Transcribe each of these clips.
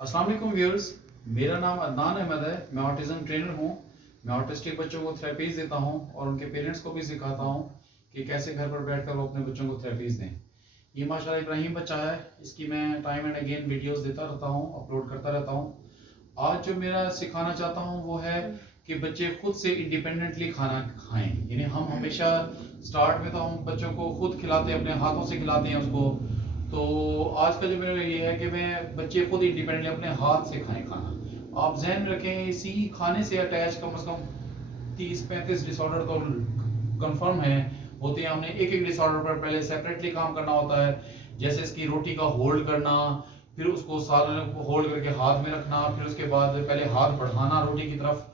अस्सलाम वालेकुम व्यूअर्स, मेरा नाम अदनान अहमद है। मैं ऑटिज़म ट्रेनर हूँ। मैं ऑटिस्टिक बच्चों को थेरेपीज़ देता हूँ और उनके पेरेंट्स को भी सिखाता हूँ कि कैसे घर पर बैठकर वो अपने बच्चों को थेरेपीज़ दें। ये माशाल्लाह इब्राहिम बच्चा है, इसकी मैं टाइम एंड अगेन वीडियोस देता रहता हूँ, अपलोड करता रहता हूँ। आज जो मेरा सिखाना चाहता हूँ वो है कि बच्चे खुद से इंडिपेंडेंटली खाना खाएं। यानी हम हमेशा स्टार्ट में तो हम बच्चों को खुद खिलाते हैं, अपने हाथों से खिलाते हैं उसको। तो आज का जो मेरा ये है कि मैं बच्चे खुद इंडिपेंडेंटली अपने हाथ से खाएं खाना। आप जहन में रखें, इसी खाने से अटैच कम से कम 30-35 डिसऑर्डर तो कंफर्म है होते हैं। हमने एक एक डिसऑर्डर पर पहले सेपरेटली काम करना होता है। जैसे इसकी रोटी का होल्ड करना, फिर उसको सालन को होल्ड करके हाथ में रखना, फिर उसके बाद पहले हाथ बढ़ाना रोटी की तरफ,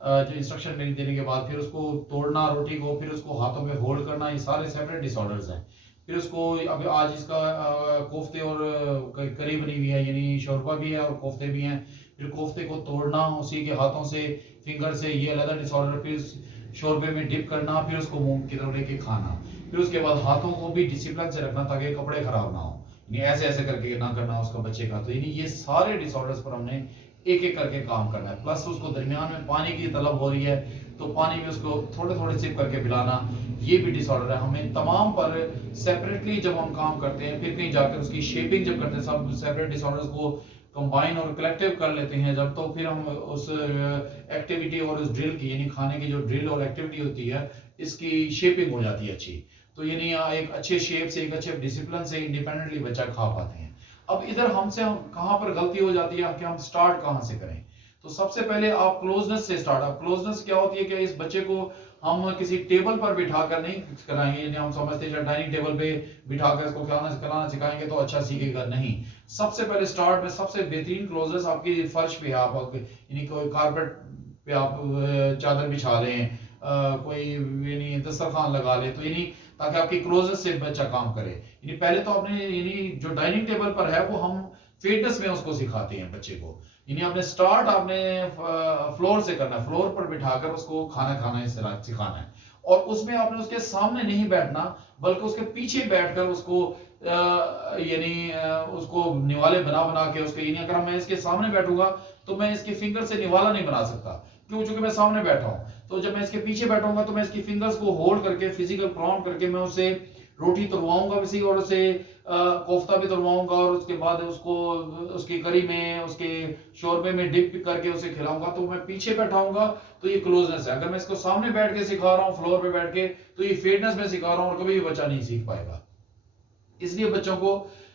जो इंस्ट्रक्शन मेरी देने के बाद फिर उसको तोड़ना रोटी को, फिर उसको हाथों में होल्ड करना। ये सारे सेपरेट डिसऑर्डर्स हैं। फिर उसको अभी आज इसका कोफ्ते और करी बनी हुई है, यानी शोरबा भी है और कोफ्ते भी हैं। फिर कोफ्ते को तोड़ना उसी के हाथों से, फिंगर से, ये अलग डिसऑर्डर। फिर शोरबे में डिप करना, फिर उसको मुंह की तरफ लेके खाना। फिर उसके बाद हाथों को भी डिसिप्लिन से रखना ताकि कपड़े खराब ना हो। यानी ऐसे ऐसे करके ना करना उसका बच्चे का। तो यानी ये सारे डिसऑर्डर्स पर हमने एक एक करके काम करना है। प्लस उसको दरमियान में पानी की तलब हो रही है तो पानी में उसको थोड़े थोड़े सिप करके पिलाना, ये भी डिसऑर्डर है। हमें तमाम पर सेपरेटली जब हम काम करते हैं, फिर कहीं जाकर उसकी शेपिंग जब करते हैं, सब सेपरेट डिसऑर्डर्स को कंबाइन और कलेक्टिव कर लेते हैं जब, तो फिर हम उस एक्टिविटी और उस ड्रिल की, यानी खाने की जो ड्रिल और एक्टिविटी होती है, इसकी शेपिंग हो जाती है अच्छी। तो यानी एक अच्छे शेप से, एक अच्छे डिसिप्लिन से इंडिपेंडेंटली बच्चा खा पाते हैं। अब इधर हमसे हम कहाँ पर गलती हो जाती है कि हम स्टार्ट कहाँ से करें। तो सबसे पहले आप क्लोजनेस से स्टार्ट। अब क्लोजनेस क्या होती है कि इस बच्चे को हम किसी टेबल पर बिठाकर नहीं कराएंगे। यानी हम समझते हैं डाइनिंग टेबल पे बिठाकर इसको खिलाना सिखाएंगे तो अच्छा सीखेगा, नहीं। सबसे पहले स्टार्ट में सबसे बेहतरीन क्लोजनेस आपकी फर्श पे, आप यानी कोई कारपेट पे आप चादर बिछा लें, कोई यानी दस्तरखान लगा ले, तो यानी ताकि आपकी क्लोजनेस से बच्चा काम करे। यानी पहले तो आपने यानी जो डाइनिंग टेबल पर है वो हम फिटनेस में उसको सिखाते हैं बच्चे को। यानी आपने स्टार्ट आपने फ्लोर से करना है, फ्लोर पर बिठाकर उसको खाना खाना सिखाना है। और उसमें आपने उसके सामने नहीं बैठना, बल्कि उसके पीछे बैठकर उसको यानी उसको निवाले बना बना के उसके, यानी अगर मैं इसके सामने बैठूंगा तो मैं इसके फिंगर से निवाला नहीं बना सकता, क्यों? चूंकि मैं सामने बैठा हूं। तो जब मैं इसके पीछे बैठूंगा तो मैं इसकी फिंगर्स को होल्ड करके, फिजिकल प्रॉम्प्ट करके मैं उसे रोटी तुड़वाऊंगा भी, और उसे कोफ्ता भी तुड़वाऊंगा, और उसके बाद उसको उसकी करी में, उसके शोरबे में डिप करके उसे खिलाऊंगा। तो मैं पीछे बैठा हूंगा तो ये क्लोजनेस है। अगर मैं इसको सामने बैठ के सिखा रहा हूँ, फ्लोर पे बैठ के, तो ये फेडनेस में सिखा रहा हूँ और कभी भी बच्चा नहीं सीख पाएगा। इसलिए बच्चों को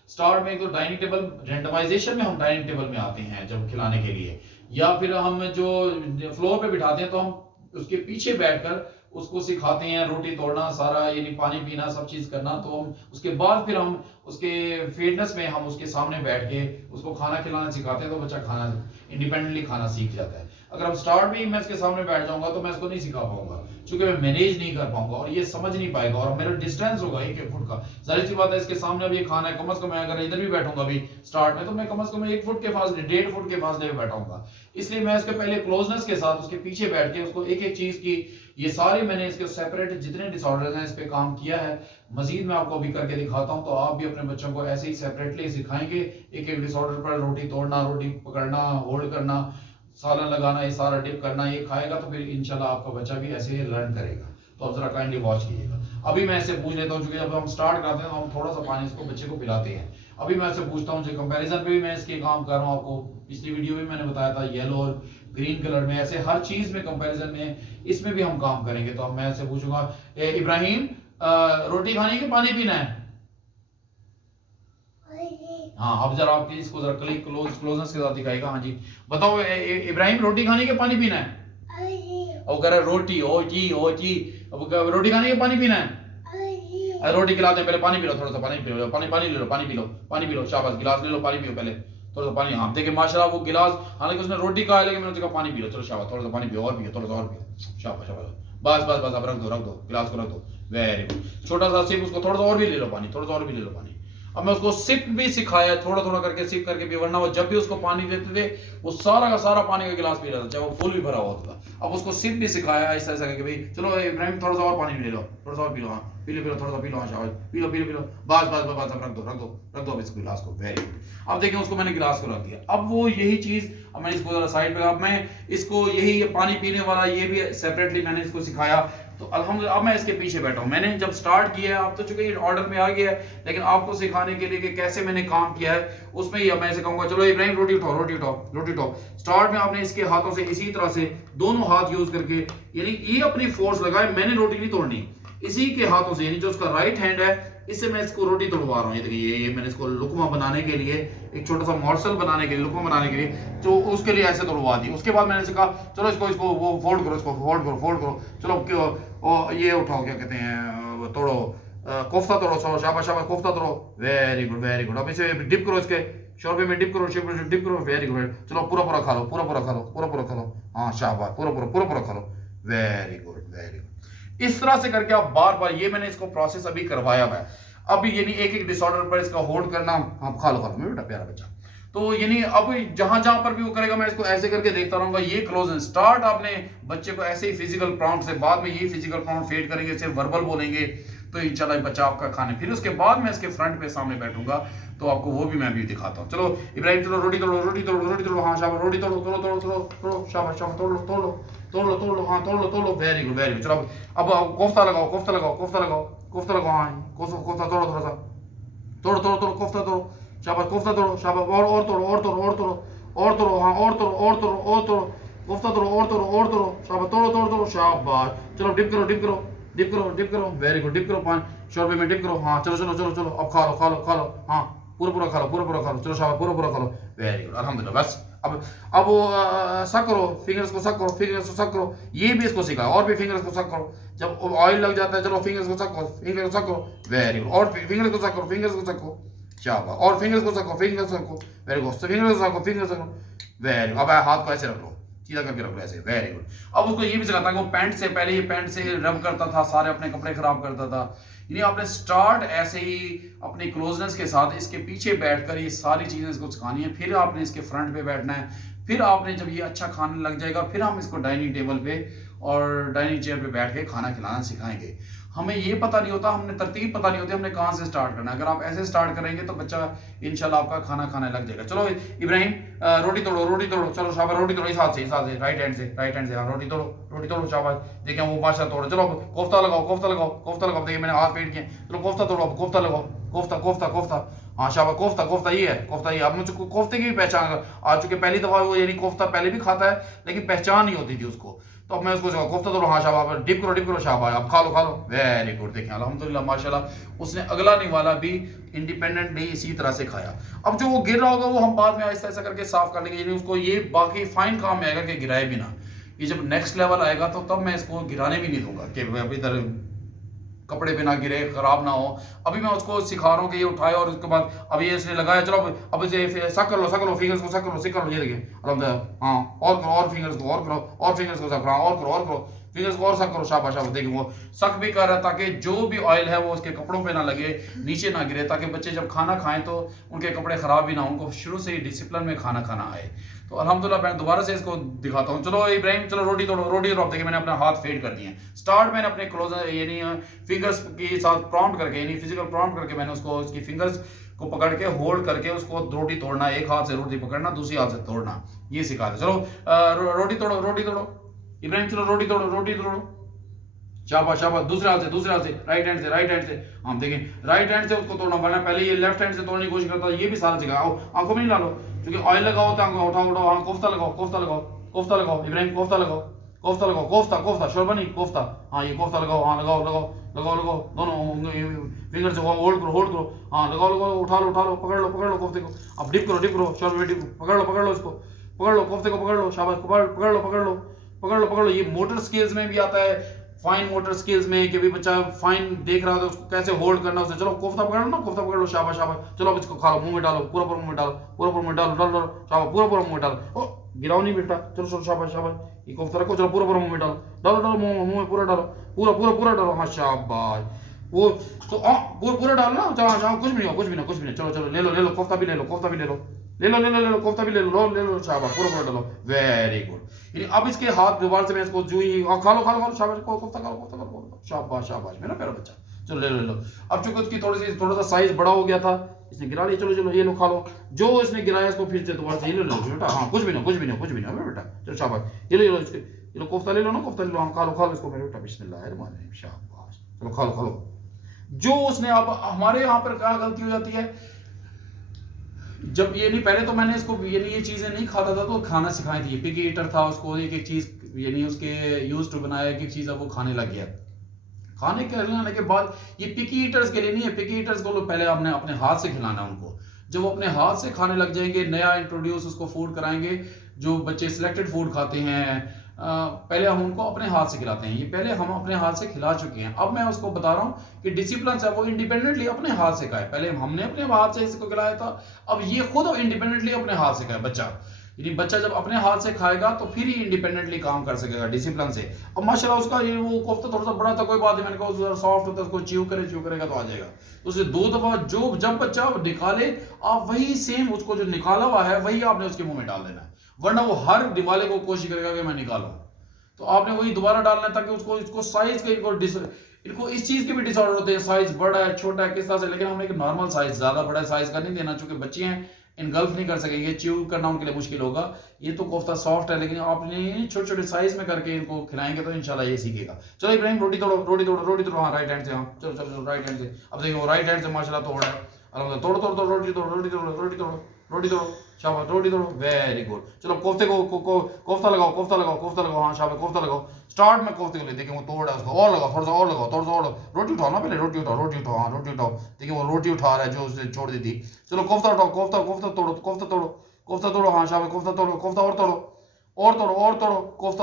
स्टार्ट में एक तो डाइनिंग टेबल, रेंडमाइजेशन में हम डाइनिंग टेबल में आते हैं जब खिलाने के लिए, या फिर हम जो फ्लोर पे बिठाते हैं तो हम उसके पीछे बैठकर उसको सिखाते हैं रोटी तोड़ना सारा, यानी पानी पीना, सब चीज करना। तो हम उसके बाद फिर हम उसके फेडनेस में हम उसके सामने बैठ के उसको खाना खिलाना सिखाते हैं, तो बच्चा खाना इंडिपेंडेंटली खाना सीख जाता है। अगर हम स्टार्ट में ही मैं इसके सामने बैठ जाऊंगा तो मैं इसको नहीं सिखा पाऊंगा, क्योंकि मैं मैनेज नहीं कर पाऊंगा और ये समझ नहीं पाएगा, और मेरा डिस्टेंस होगा 1-1 फुट का। जाहिर सी बात है, इसके सामने अब ये खाना है, कम से कम मैं अगर इधर भी बैठूंगा अभी स्टार्ट में, तो मैं कम से कम 1 फुट के फासले, 1.5 फुट के फासले में बैठाऊंगा। इसलिए मैं इसके पहले क्लोजनेस के साथ उसके पीछे बैठ के उसको एक एक चीज की, ये सारे मैंने इसके सेपरेट जितने डिसऑर्डर हैं इस पे काम किया है। मजीद मैं आपको अभी करके दिखाता हूं, तो आप भी अपने बच्चों को ऐसे ही सेपरेटली सिखाएंगे। एक एक डिसऑर्डर पर रोटी तोड़ना, रोटी पकड़ना, होल्ड करना, सालन लगाना, ये सारा डिप करना, ये खाएगा तो फिर इंशाल्लाह आपका बच्चा भी ऐसे ही लर्न करेगा। तो आप जरा काइंडली वॉच कीजिएगा। अभी मैं ऐसे पूछ लेता हूँ, क्योंकि जब हम स्टार्ट करते हैं तो हम थोड़ा सा पानी इसको बच्चे को पिलाते हैं। अभी मैं ऐसे पूछता हूँ, जो कंपैरिजन पे भी मैं इसके काम कर रहा हूँ, आपको पिछली वीडियो में मैंने बताया था येलो और ग्रीन कलर में, ऐसे हर चीज में कंपैरिजन में इसमें भी हम काम करेंगे। तो मैं ऐसे पूछूंगा, इब्राहिम रोटी खानी कि पानी पीना है? हाँ, अब जरा आपकी इसको जरा क्लोजनेस के साथ दिखाएगा। हाँ जी, बताओ इब्राहिम, रोटी खानी कि पानी पीना है? अब कह रहा है रोटी, ओ जी। अब रोटी खानी कि पानी पीना है? रोटी खिलाते हैं, पहले पानी पी लो, थोड़ा सा पानी पी लो, पानी ले लो, पानी पी लो, शाबाश, गिलास ले लो, पानी पियो पहले, थोड़ा सा पानी। हाँ देखिए माशाल्लाह, वो गिलास, हालांकि उसने रोटी कहा है लेकिन मैंने कहा पानी पी लो, चलो शाबाश, थोड़ा सा पानी पियो, और पियो, थोड़ा सा और पियो, शाबाश शाबाश, बस बस बस, अब रख दो गिलास को रख दो, वेरी गुड। छोटा सा सिप, उसको थोड़ा सा और भी ले लो पानी, थोड़ा सा और भी ले लो पानी। अब मैं उसको सिप भी सिखाया, थोड़ा थोड़ा करके सिप करके भी, वरना वो जब भी उसको पानी देते थे वो सारा का सारा पानी का गिलास पी रहा था, चाहे वो फुल भी भरा हुआ था। अब उसको सिप भी सिखाया ऐसा ऐसा करके, भाई चलो इब्राहिम थोड़ा सा और पानी ले लो, थोड़ा सा और पी लो, हाँ पी लो थोड़ा सा पी लो, हाँ शाबाश, पी लो बस बस बस बस, रख दो अब इसको गिलास को। Very good. अब देखिए उसको मैंने गिलास को रख दिया। अब वो यही चीज, अब मैं इसको जरा साइड पे, अब मैं इसको यही पानी पीने वाला ये भी सेपरेटली मैंने इसको सिखाया। तो अल्हम्दुलिल्लाह अब मैं इसके पीछे बैठा हूँ। मैंने जब स्टार्ट किया है, अब तो चूंकि ऑर्डर में आ गया है, लेकिन आपको सिखाने के लिए कि कैसे मैंने काम किया है उसमें ही मैं इसे कहूंगा चलो इब्राहिम रोटी उठाओ, रोटी उठाओ, रोटी उठाओ। स्टार्ट में आपने इसके हाथों से इसी तरह से दोनों हाथ यूज करके, यानी ये अपनी फोर्स लगाए, मैंने रोटी नहीं तोड़नी, इसी के हाथों से, यानी जो उसका राइट हैंड है इससे मैं इसको रोटी तोड़वा रहा हूँ। ये देखिए ये मैंने इसको लुकमा बनाने के लिए, एक छोटा सा मॉर्सल बनाने के लिए, लुकमा बनाने के लिए, तो उसके लिए ऐसे तोड़वा दी। उसके बाद मैंने कहा चलो इसको वो फोल्ड करो, इसको फोल्ड करो, चलो ये उठाओ, क्या कहते हैं, तोड़ो, कोफ्ता तोड़ो, शाबाश शाबाश, कोफ्ता तोड़ो। Very good very good. अब इसे डिप करो, इसके शोरबे में डिप करो, वेरी गुड। चलो पूरा खा लो, पूरा खा लो, हाँ शाबाश, पूरा खा लो। Very good very good. इस तरह से करके आप बार बार, ये मैंने इसको प्रोसेस अभी करवाया हुआ है। अब यानी एक डिसऑर्डर पर इसका होल्ड करना, हाँ खा लो मेरा बेटा प्यारा बच्चा। तो यानी अब जहां जहां पर भी वो करेगा मैं इसको ऐसे करके देखता रहूंगा। ये क्लोज एंड स्टार्ट आपने बच्चे को ऐसे ही फिजिकल प्रॉम्प्ट से, बाद में ये फिजिकल प्रॉम्प्ट फेड करेंगे, सिर्फ वर्बल बोलेंगे तो इंशाल्लाह बच्चा आपका खाने। फिर उसके बाद मैं इसके फ्रंट पे सामने बैठूंगा तो आपको वो भी मैं भी दिखाता हूँ। चलो इब्राहिम चलो रोटी तोड़ो, हाँ शाबाश, रोटी तोड़ो, शाबाश, तोड़ लो, हाँ तोड़ लो, वेरी गुड। चलो अब कोफ्ता लगाओ, हाँ कोफ्ता तोड़ो, थोड़ा सा तोड़ो, कोफ्ता तोड़ो, शाबाश, कोफ्ता तोड़ो, शाबाश, और तोड़ो, हाँ और तोड़ो, कोफ्ता तोड़ो, और तोड़ो, शाबाश, तोड़ो, शाबाश। चलो डिप करो, वेरी गुड, डिप करो, पानी शोरबे में डिप करो, हाँ चलो अब खा लो, हाँ पूरा खा लो, चलो शाबाश, पूरा खा लो, वेरी गुड, अल्हम्दुलिल्लाह। बस अब वो सक करो, फिंगर्स को सक करो, ये भी इसको सिखाओ, और भी फिंगर्स को सक करो। जब ऑयल लग जाता है, चलो फिंगर्स को सक करो, वेरी गुड, और फिंगर्स को सक करो, शाबाश, और फिंगर्स को सको, वेरी गुड, फिंगर्स सको, वेरी गुड। अब हाथ को ऐसे रख लो, सीधा करके रख लो ऐसे, वेरी गुड। अब उसको ये भी सिखाता है कि वो पैंट से पहले, ये पैंट से रब करता था, सारे अपने कपड़े खराब करता था। यानी आपने स्टार्ट ऐसे ही अपनी क्लोजनेस के साथ इसके पीछे बैठकर ये सारी चीजें इसको सिखानी है। फिर आपने इसके फ्रंट पे बैठना है। फिर आपने जब ये अच्छा खाने लग जाएगा, फिर हम इसको डाइनिंग टेबल पे और डाइनिंग चेयर पे बैठ के खाना खिलाना सिखाएंगे। हमें ये पता नहीं होता, हमने तरतीब पता नहीं होती, हमने कहाँ से स्टार्ट करना है। अगर आप ऐसे स्टार्ट करेंगे तो बच्चा इंशाल्लाह आपका खाना खाने लग जाएगा। चलो इब्राहिम रोटी तोड़ो, चलो शाबाश, रोटी तोड़ो, इस हाथ से, राइट हैंड से, हाँ रोटी तोड़ो, शाबाश। देखिए वो बादशाह तोड़ो। चलो कोफ्ता लगाओ, देखिए मैंने हाथ पेट किए। चलो कोफ्ता तोड़ो, कोफ्ता लगाओ, कोफ्ता, हाँ शाबाश, कोफ्ता ये है। अब मुझको कोफ्ते की भी पहचान आ चुकी, पहली दफा वो यानी कोफ्ता पहले भी खाता है लेकिन पहचान नहीं होती थी उसको। तो अब मैं उसको कोफ्ता तोड़ो, हाँ शाबाश, डिप करो, शाबाश, अब खा लो, वेरी गुड। देखें अल्हम्दुलिल्लाह माशाल्लाह उसने अगला निवाला भी इंडिपेंडेंटली इसी तरह से खाया। अब जो वो गिर रहा होगा वो हम बाद में आहिस्ता करके साफ कर लेंगे, यानी उसको ये बाकी फाइन काम में आएगा कि गिराए भी ना। ये जब नेक्स्ट लेवल आएगा तो तब मैं इसको गिराने भी नहीं दूंगा कि अभी इधर कपड़े पे ना गिरे, खराब ना हो। अभी मैं उसको सिखा रहा हूँ कि ये उठाए और उसके बाद अब ये इसने लगाया, चलो अब इसे सक कर लो, फिंगर्स को सक कर लो, ये देखिए अल्हम्दुलिल्लाह, हाँ और करो, और फिंगर्स को और करो, और फिंगर्स को सक करो, और करो फिंगर्स को और सक करो, शाबाश। देखिए वो सक भी कर रहा है ताकि जो भी ऑयल है वो उसके कपड़ों पे ना लगे, नीचे ना गिरे, ताकि बच्चे जब खाना खाएं तो उनके कपड़े खराब भी ना, उनको शुरू से ही डिसिप्लिन में खाना आए। तो अल्हम्दुलिल्लाह मैं दोबारा से इसको दिखाता हूँ। चलो इब्राहिम चलो रोटी तोड़ो। देखिए मैंने अपना हाथ फेड कर दिए। स्टार्ट मैंने अपने क्लोजर यानी फिंगर्स के साथ प्रॉम्प्ट करके, यानी फिजिकल प्रॉम्प्ट करके मैंने उसको उसकी फिंगर्स को पकड़ के होल्ड करके उसको रोटी तोड़ना, एक हाथ से रोटी पकड़ना, दूसरी हाथ से तोड़ना, ये सिखा दे। चलो रोटी तोड़ो इब्राहिम, चलो रोटी तोड़ो, शाबाश, दूसरे हाथ से, राइट हैंड से, हम देखें राइट हैंड से उसको तोड़ना, वरना पहले ये लेफ्ट हैंड से तोड़ने की कोशिश करता है। ये भी सारा सिखाओ, आंखों में नहीं डालो, क्योंकि ऑयल लगा होता है, उठाओ, हाँ कोफ्ता लगाओ इब्राहिम, कोफ्ता लगाओ, शोरबा नहीं, कोफ्ता, हाँ ये कोफ्ता लगाओ, हाँ लगाओ, दोनों फिंगर से होल्ड करो, हाँ लगाओ, उठा लो, पकड़ लो कोफ्ते को। अब डिप करो, शोरबे डिप, पकड़ लो इसको, कोफ्ते को पकड़ लो, शाबाश, पकड़ लो। ये मोटर स्किल्स में भी आता है, फाइन मोटर स्किल्स में, कि भी बच्चा फाइन देख रहा था उसको कैसे होल्ड करना उसे। चलो कोफ्ता पकड़ लो, शाबाश। चलो अब इसको खा लो, मुंह में डालो, पूरा मुंह में डालो, शाबाश, पूरा मुंह में डालो, ओ गिराओ नहीं बेटा, चलो शाबाश। ये कोफ्ता रखो, चलो पूरा मुंह में डालो, मुंह में पूरा डालो, पूरा डालो, हाँ शाबाश। वो तो पूरा डालो ना, जहाँ कुछ भी नहीं। चलो ले लो, कोफ्ता भी ले लो, कोफ्ता भी ले लो, शाबाश, पूरा डालो, वेरी गुड। यानी अब इसके हाथ दोबारा से मैं इसको जो ही खा लो, शाबाश, कोफ्ता खा लो, शाबाश मेरा प्यारा बच्चा, चलो ले लो ले लो। अब चूंकि उसकी थोड़ा सा साइज बड़ा हो गया था, इसने गिरा लिया। चलो चलो ये लो खा लो। जो इसने गिराया इसको फिर से दोबारा से ये लो बेटा। हाँ कुछ भी नहीं अबे बेटा। चलो शाबाश, ये लो इसके, ये लो कोफ्ता ले लो ना, कोफ्ता ले लो। हाँ खा लो इसको मेरे बेटा, बिस्मिल्लाह शाबाश। चलो खा लो। जो उसने अब हमारे यहाँ पर क्या गलती हो जाती है, जब ये नहीं, पहले तो मैंने इसको ये चीजें नहीं खाता था तो खाना सिखाई थी, पिकी ईटर था, उसको एक एक चीज यानी उसके यूज टू बनाया, एक एक चीज अब वो खाने लग गया। खाने के खिलाने के बाद ये पिकी ईटर्स के लिए नहीं है, पिकी ईटर्स को पहले आपने अपने हाथ से खिलाना है उनको। जब वो अपने हाथ से खाने लग जाएंगे, नया इंट्रोड्यूस उसको फूड कराएंगे, जो बच्चे सिलेक्टेड फूड खाते हैं पहले हम उनको अपने हाथ से खिलाते हैं, ये पहले हम अपने हाथ से खिला चुके हैं। अब मैं उसको बता रहा हूँ कि डिसिप्लिन है वो इंडिपेंडेंटली अपने हाथ से खाए। पहले हमने अपने हाथ से इसको खिलाया था, अब ये खुद इंडिपेंडेंटली अपने हाथ से खाए बच्चा। यानी बच्चा जब अपने हाथ से खाएगा तो फिर ही इंडिपेंडेंटली काम कर सकेगा डिसिप्लिन से। अब माशाल्लाह उसका ये वो कोफ्ता थोड़ा सा बड़ा था, कोई बात नहीं, मैंने कहा सॉफ्ट होता है, उसको च्यू करेगा तो आ जाएगा। तो उसे 2 दफा जब बच्चा निकाले, आप वही सेम उसको जो निकाला हुआ है वही आपने उसके मुंह में डाल देना है, वरना वो हर दिवाले को कोशिश करेगा कि मैं निकालूं। तो आपने वही दोबारा डालना है, ताकि उसको इसको साइज के इनको इस चीज के भी डिसऑर्डर होते हैं, साइज बड़ा है छोटा है किस तरह से, लेकिन हमें एक नॉर्मल साइज, ज्यादा बड़ा साइज का नहीं देना, चूंकि बच्चे हैं इनगल्फ नहीं कर सकेंगे, च्यू करना उनके लिए मुश्किल होगा। ये तो कोफ्ता सॉफ्ट है, लेकिन आपने छोटे छोटे साइज में करके इनको खिलाएंगे तो इंशाल्लाह ये सीखेगा। चलो इब्राहिम रोटी तोड़ो। हाँ राइट हैंड से, हाँ चलो राइट हैंड से। अब देखो राइट हैंड से माशाल्लाह तोड़ है, तोड़ो रोटी तोड़ो शाबाश, रोटी तोड़ो, वेरी गुड। चलो कोफ्ते को कोफ्ता लगाओ। हाँ शाबाश, कोफ्ता लगाओ। स्टार्ट में कोफ्ते को ले, देखिए वो तोड़ है उसको, और लगाओ थोड़ा सा और लगाओ। रोटी उठाओ ना पहले, रोटी उठाओ। हाँ रोटी उठाओ, देखिए वो रोटी उठा रहा है जो उसने छोड़ दी थी। चलो कोफ्ता उठाओ, कोफ्ता तोड़ो। हाँ शाबाश, कोफ्ता तोड़ो, कोफ्ता और तोड़ो, कोफ्ता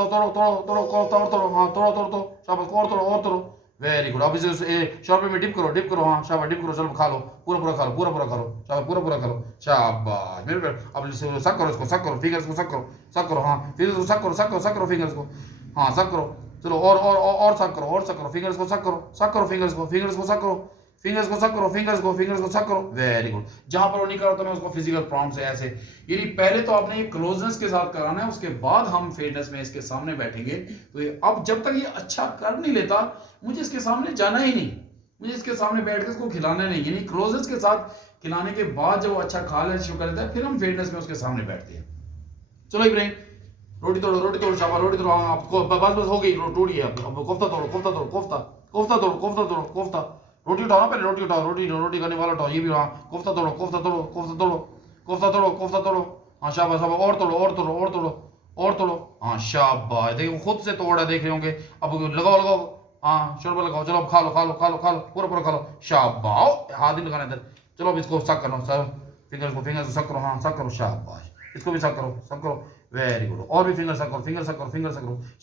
तोड़ो, कोफ्ता और तोड़ो। हाँ तोड़ो शाबाश, और तोड़ो, वेरी गुड। अब इसे शॉर्बे में डिप करो। हाँ शाबाश, डिप करो। चलो खा लो, पूरा खा लो शाबाश, पूरा खा लो शाबाश मेरे बेटे। अब इसे सक करो, इसको सक करो, फिंगर्स को सक करो। हाँ फिर इसको सक करो फिंगर्स को। हाँ सक करो। चलो और सक करो, फिंगर्स को सक करो, फिंगर्स को सक करो, वेरी गुड। जहां पर वो नहीं करो तो मैं उसको फिजिकल प्रॉम्प्ट से ऐसे, यानी पहले तो आपने ये क्लोजनेस के साथ कराना है, उसके बाद हम फेडनेस में इसके सामने बैठेंगे। तो ये अब जब तक ये अच्छा कर नहीं लेता, मुझे इसके सामने जाना ही नहीं, मुझे इसके सामने बैठ के इसको खिलाना नहीं, यानी क्लोजनेस के साथ खिलाने के बाद जब वो अच्छा खा ले शुरू कर लेता है, फिर हम फेडनेस में उसके सामने बैठते हैं। चलो इब्राहिम रोटी तोड़ो शाबाश, रोटी तोड़ो। आपको बस हो गई टूटी है। अब कोफ्ता तोड़ो, कोफ्ता। रोटी उठाओ ना पहले, रोटी करने वाला उठाओ, ये भी। हाँ कोफ्ता तोड़ो। हाँ शाबाश, और तोड़ो। हाँ शाबाश, देखिए वो खुद से तोड़ा, देख रहे होंगे। अब लगाओ। हाँ शोरबा लगाओ। चलो अब खा लो, पूरा खा लो शाबाश, हाथ ही लगाना इधर। चलो अब इसको सक करो सर, फिंगर से सक करो। हाँ सक करो शाबाश, इसको भी सक करो, वेरी गुड। और भी फिंगर सक करो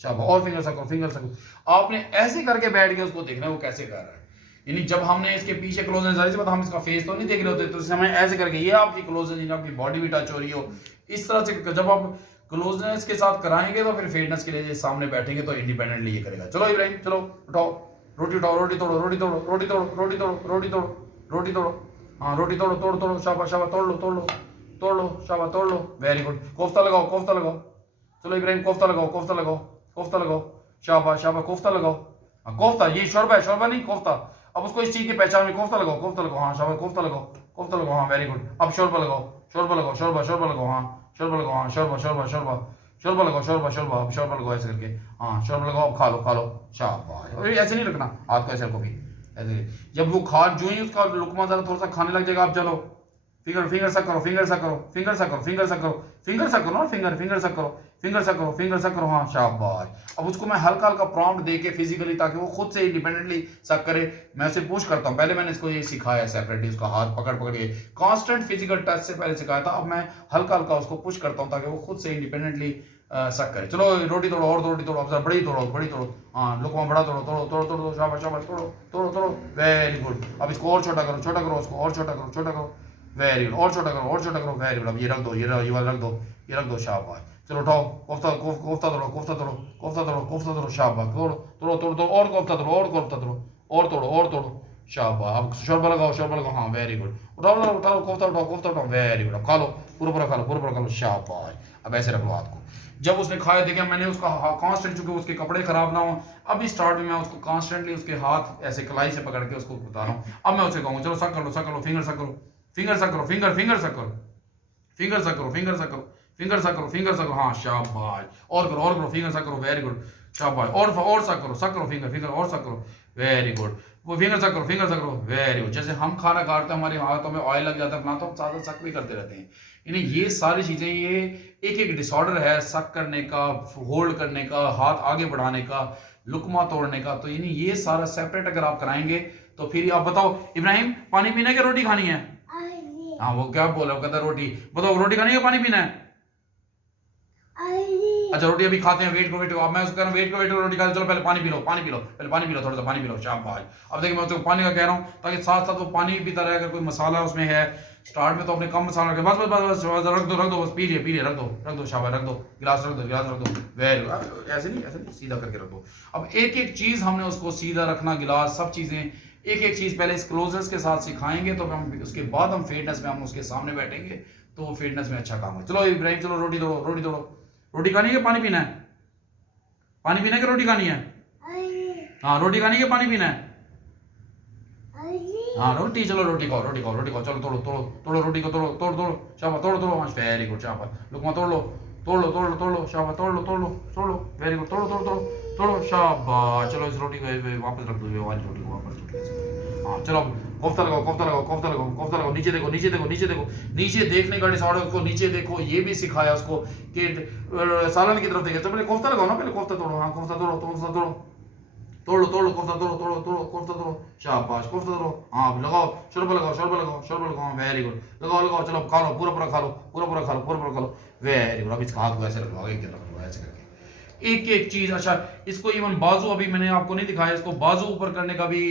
शाबाश, और फिंगर सक करो। आपने ऐसे करके बैठ के उसको देखना है वो कैसे कर रहा है। यानी जब हमने इसके पीछे क्लोजनेस, जाहिर सी बात हम इसका फेस तो नहीं देख रहे होते, तो हमें ऐसे करके, ये आपकी क्लोजनेस, आपकी बॉडी भी टच हो रही हो, इस तरह से जब आप क्लोजनेस के साथ कराएंगे तो फिर फेडनेस के लिए सामने बैठेंगे तो इंडिपेंडेंटली ये करेगा। चलो इब्राहिम चलो उठाओ, रोटी तोड़ो। हाँ रोटी तोड़ो शाबाश, तोड़ लो शाबाश, तोड़ लो, वेरी गुड। कोफ्ता लगाओ। चलो इब्राहिम कोफ्ता लगाओ शाबाश, कोफ्ता लगाओ। हाँ कोफ्ता, ये शोरबा नहीं कोफ्ता। अब उसको इस चीज की पहचान में कोफ्ता लगाओ। हाँ शाबाश, कोफ्ता लगाओ। हाँ वेरी गुड। अब शोरबा लगाओ। हाँ शोरबा लगाओ। हाँ शोरबा लगाओ। अब शोरबा लगाओ ऐसे करके। हाँ शोरबा लगाओ, अब खा लो शाबाश। और ऐसे नहीं रखना हाथ को, ऐसे को भी ऐसे। जब वो खा, जो ही उसका लुकमा जरा थोड़ा सा खाने लग जाएगा, आप चलो फिंगर सक करो। हाँ शाबाश। अब उसको मैं हल्का प्रॉम्प्ट दे के फिजिकली, ताकि वो खुद से इंडिपेंडेंटली सक करे। मैं उसे पुश करता हूँ, पहले मैंने इसको ये सिखाया सेपरेटली, उसका हाथ पकड़ के कांस्टेंट फिजिकल टच से पहले सिखाया था। अब मैं हल्का उसको पुश करता हूँ ताकि वो खुद से इंडिपेंडेंटली सक करे। चलो रोटी तोड़ो, और रोटी तोड़ो, अब बड़ी तोड़ो। हाँ लुकमा बड़ा तोड़ो, शाबाश, तोड़ो, वेरी गुड। अब इसको और छोटा करो, उसको और छोटा करो, वेरी गुड। और छोटा करो, वेरी गुड। अब ये रख दो, ये वाला रख दो शाबाश। चलो उठाओ, कोफ्ता तोड़ो शाबाश, तोड़ो, और कोफ्ता तोड़ो, और तोड़ो शाबाश। अब शोरबा लगाओ। हाँ वेरी गुड। उठाओ कोफ्ता उठाओ, वेरी गुड। अब खा लो, पूरा खा लो शाबाश। अब ऐसे रख लो हाथ को, जब उसने खाया देखा मैंने उसका कांस्टेंट, चूंकि उसके कपड़े खराब ना हो, अभी स्टार्ट में मैं उसको कॉन्स्टेंटली उसके हाथ ऐसे कलाई से पकड़ के उसको बता रहा हूँ। अब मैं उसे कहूँगा चलो सक कर लो, सक कर लो, फिंगर सक करो, फिंगर सक करो, फिंगर फिंगर सक करो, फिंगर सक करो, फिंगर सक करो, फिंगर सक करो, फिंगर सक करो, हाँ शाबाश, और करो, फिंगर सक करो, वेरी गुड, शाबाश, और सक करो, फिंगर फिंगर और सक करो, वेरी गुड, वो फिंगर सक करो, फिंगर सक करो, वेरी गुड। जैसे हम खाना खाते हैं हमारे हाथों में ऑयल लग जाता है अपना, तो हम साथ सक भी करते रहते हैं। यानी ये सारी चीजें, ये एक एक डिसऑर्डर है, सक करने का, होल्ड करने का, हाथ आगे बढ़ाने का, लुकमा तोड़ने का। तो यानी ये सारा सेपरेट अगर आप कराएंगे तो फिर आप बताओ इब्राहिम पानी पीना है कि रोटी खानी है? हाँ वो क्या बोला, वो कहता रोटी। बताओ रोटी खानी है पानी पीना है? अच्छा रोटी अभी खाते हैं, वेट करो वेट करो। अब मैं उसको कह रहा हूँ वेट करो वेट करो, रोटी खाते, चलो पहले पानी पी लो, पानी पी लो, पहले पानी पी लो, थोड़ा सा पानी पी लो, शाबाश। अब देखिए मैं उसको पानी का कह रहा हूँ ताकि साथ साथ वो पानी भी पीता रहे। अगर कोई मसाला उसमें है, स्टार्ट में तो अपने कम मसाला रखे, बस बस बस बस रख दो बस, पी लिए रख दो शाबाश, रख दो गिलास, गिलास रख दो, वेरी गुड। ऐसे नहीं सीधा करके रख दो। अब एक एक चीज हमने उसको सीधा रखना, गिलास, सब चीजें एक एक चीज पहले इस क्लोजर्स के साथ सिखाएंगे, तो हम उसके बाद हम फिटनेस में हम उसके सामने बैठेंगे तो वो फिटनेस में अच्छा काम हो। चलो इब्राहिम चलो रोटी तोड़ो, रोटी तोड़ो। रोटी खानी है पानी पीना है? पानी पीना है कि रोटी खानी है? हाँ रोटी खानी है पानी पीना है? हाँ रोटी, चलो रोटी खाओ, रोटी खाओ, रोटी खाओ, चलो तोड़ो तोड़ो तोड़ो रोटी को, तोड़ो तोड़ तोड़ो शाबाश, तोड़ो तोड़ो, हाँ वेरी गुड शाबाश। लुकमा तोड़ लो, तोड़ लो तोड़ लो तोड़ लो शाबाश, तोड़ लो तोड़ लो तोड़ लो, वेरी गुड, तोड़ो तोड़ो तोड़ो तोड़ो शाबाश। चलो इस रोटी को वापस रख दो, ये वाली रोटी को वापस रख दो। हाँ चलो कोफ्ता लगाओ, कोफ्ता लगाओ, कोफ्ता लगाओ, कोफ्ता लगाओ, नीचे देखो, नीचे देखो, नीचे देखो, नीचे देखने का डिसऑर्डर उसको नीचे देखो, ये भी सिखाया उसको कि सालन की तरफ देखे। तो पहले कोफ्ता लगाओ ना, पहले कोफ्ता तोड़ो, हाँ कोफ्ता तोड़ो, कोफ्ता तोड़ो, तोड़ लो तोड़ लो, कोफ्ता तोड़ो तोड़ो तोड़ो, कोफ्ता तोड़ो शाबाश, कोफ्ता तोड़ो, हाँ लगाओ, शोरबा लगाओ, शोरबा लगाओ, शोरबा लगाओ, वेरी गुड, लगाओ लगाओ, चलो खा लो, पूरा पूरा खा लो, पूरा पूरा खा लो, पूरा पूरा खा लो, वेरी गुड। अब इसका हाथ को ऐसे लगाओ, एक तरफ लगाओ ऐसे करके, एक एक चीज। अच्छा इसको इवन बाजू अभी मैंने आपको नहीं दिखाया, इसको बाजू ऊपर करने का भी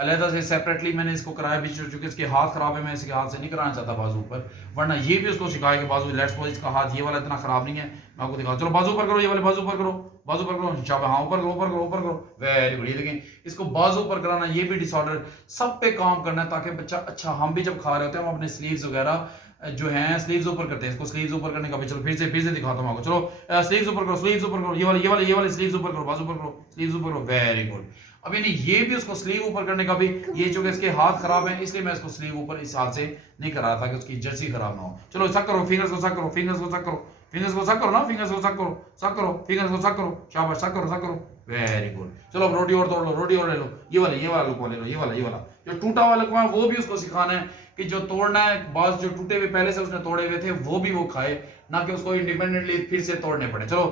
अलहदा से सेपरेटली मैंने इसको कराया भी, चूंकि इसके हाथ खराब है, मैं इसके हाथ से नहीं कराना चाहता बाजू ऊपर, वरना ये भी उसको सिखाया कि बाजू, लेट्स सपोज इसका हाथ ये वाला इतना खराब नहीं है, मैं आपको दिखा, चलो बाजू ऊपर करो, ये वाले बाजू ऊपर करो, बाजू ऊपर करो शाबाश, हाँ ऊपर करो ऊपर करो ऊपर करो, वेरी गुड। ये देखें इसको बाजू ऊपर कराना, ये भी डिसऑर्डर सब पे काम करना है ताकि बच्चा अच्छा, हम भी जब खा रहे होते हैं हम अपने स्लीव्स वगैरह जो हैं स्लीव्स ऊपर करते हैं, इसको स्लीव्स ऊपर करने का भी, चलो फिर से दिखाता हूँ आपको, चलो स्लीव्स ऊपर करो, स्लीव्स ऊपर करो, ये वाले स्लीव्स ऊपर करो, बाजू ऊपर करो, स्लीव्स ऊपर करो, वेरी गुड। अब यानी ये भी उसको स्लीव ऊपर करने का भी, ये जो कि इसके हाथ खराब है इसलिए मैं इसको स्लीव ऊपर इस हाथ से नहीं कर रहा था कि उसकी जर्सी खराब ना हो। चलो सक करो, फिंगर्स को सक करो, फिंगर्स को सक करो, फिंगर्स को सक करो ना, फिंगर्स को सक करो, सक करो, फिंगर्स को सक करो शाबाश, सक करो, वेरी गुड। चलो अब रोटी और तोड़ लो, रोटी और ले लो, ये वाला लुकमा ले लो, ये वाला जो टूटा हुआ लुकमा है वो भी उसको सिखाना है कि जो तोड़ना है, बाज जो टूटे हुए पहले से उसने तोड़े हुए थे वो भी वो खाए, ना कि उसको इंडिपेंडेंटली फिर से तोड़ने पड़े। चलो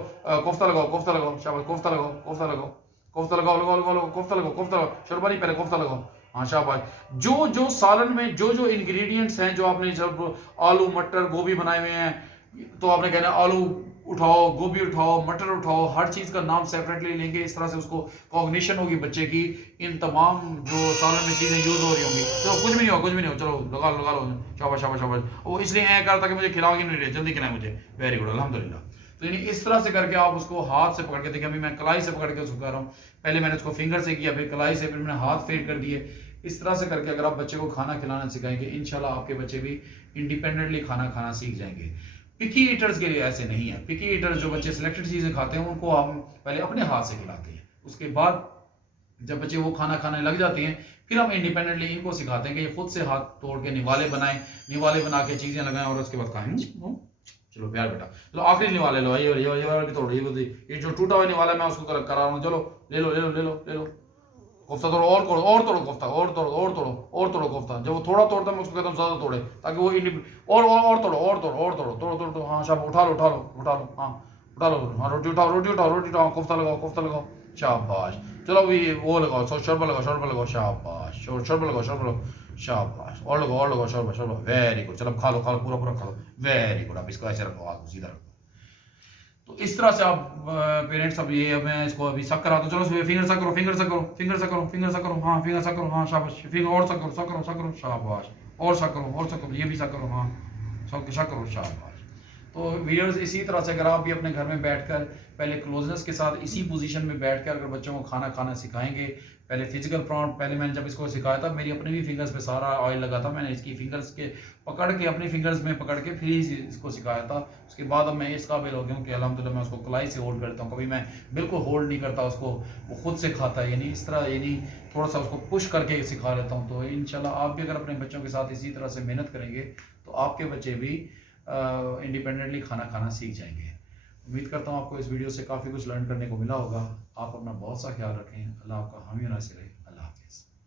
कोफ्ता लगाओ शाबाश, कोफ्ता लगाओ, कोफ्ता लगाओ, कोफ्ता लगाओ, कोफ्ता लगाओ, कोफ्ता लगाओ, शोरबा नहीं पहले कोफ्ता लगाओ, हाँ शाबाश। जो जो सालन में जो इंग्रेडिएंट्स हैं, जो आपने जब आलू मटर गोभी बनाए हुए हैं, तो आपने कहना आलू उठाओ, गोभी उठाओ, मटर उठाओ, हर चीज का नाम सेपरेटली लेंगे, इस तरह से उसको कॉग्निशन होगी बच्चे की, इन तमाम जो सालन में चीजें यूज हो रही होंगी। चलो कुछ भी नहीं हो, चलो लगा लो शाबाश शाबाश शाबाश। वो इसलिए ऐ करता कि मुझे खिलाओगे नहीं रहे, जल्दी खिलाए मुझे, वेरी गुड अल्हम्दुलिल्लाह। तो यानी इस तरह से करके आप उसको हाथ से पकड़ के देखिए, अभी मैं कलाई से पकड़ के उसको कर रहा हूँ, पहले मैंने उसको फिंगर से किया, फिर कलाई से, फिर मैंने हाथ फेड कर दिए। इस तरह से करके अगर आप बच्चे को खाना खिलाना सिखाएंगे, इंशाल्लाह आपके बच्चे भी इंडिपेंडेंटली खाना खाना सीख जाएंगे। पिकी ईटर्स के लिए ऐसे नहीं है, पिकी ईटर्स जो बच्चे सिलेक्टेड चीजें खाते हैं उनको हम पहले अपने हाथ से खिलाते हैं, उसके बाद जब बच्चे वो खाना खाने लग जाते हैं फिर हम इंडिपेंडेंटली इनको सिखाते हैं कि ये खुद से हाथ तोड़ के निवाले बनाएं, निवाले बना के चीजें लगाएं और उसके बाद खाएं। चलो प्यार बेटा, चलो आखिरी निवाले लो, ये वाला भी तोड़ो, ये जो टूटा हुआ निवाला मैं उसको करा रहा हूँ, चलो ले लो कोफ्ता तोड़ो, और तोड़ो कोफ्ता, और तोड़ो कोफ्ता। जब वो थोड़ा तोड़ता है मैं उसको कहता हूँ ज्यादा तोड़े, ताकि वो और तोड़ो, हाँ शाबाश, उठा लो, हाँ उठा लो, हाँ रोटी उठाओ, कोफ्ता लगाओ शाबाश। चलो अभी वो लगाओ, शोरबा लगाओ शाबाश, शोरबा लगाओ शाबाश, और लगाओ शोरबा, वेरी गुड। चलो खा लो पूरा खा लो, वेरी गुड। अब इसको ऐसे रखो, हाथ सीधा रखो। तो इस तरह से आप पेरेंट्स, अब ये मैं इसको अभी सक करा, तो चलो फिंगर सक करो, हाँ फिंगर सक करो, हाँ शाबाश, फिंगर और सक करो शाबाश, और सक करो, ये भी सक करो, हाँ सक करो शाबाश। तो वीडियोस इसी तरह से अगर आप भी अपने घर में बैठकर पहले क्लोजनेस के साथ इसी पोजीशन में बैठकर अगर बच्चों को खाना खाना सिखाएंगे, पहले फिजिकल प्रॉम्प्ट, पहले मैंने जब इसको सिखाया था मेरी अपनी भी फिंगर्स पे सारा ऑयल लगा था, मैंने इसकी फिंगर्स के पकड़ के अपनी फिंगर्स में पकड़ के फिर ही इसको सिखाया था। उसके बाद अब मैं इस काबिल हो गया हूँ कि अल्हम्दुलिल्लाह मैं उसको कलाई से होल्ड करता हूँ, कभी मैं बिल्कुल होल्ड नहीं करता उसको, वो खुद से खाता है, यानी इस तरह, यानी थोड़ा सा उसको पुश करके सिखा लेता हूँ। तो इंशाल्लाह आप भी अगर अपने बच्चों के साथ इसी तरह से मेहनत करेंगे तो आपके बच्चे भी इंडिपेंडेंटली खाना खाना सीख जाएंगे। उम्मीद करता हूँ आपको इस वीडियो से काफ़ी कुछ लर्न करने को मिला होगा। आप अपना बहुत सा ख्याल रखें। अल्लाह आपका हामी और नासिर रहे। अल्लाह हाफिज़।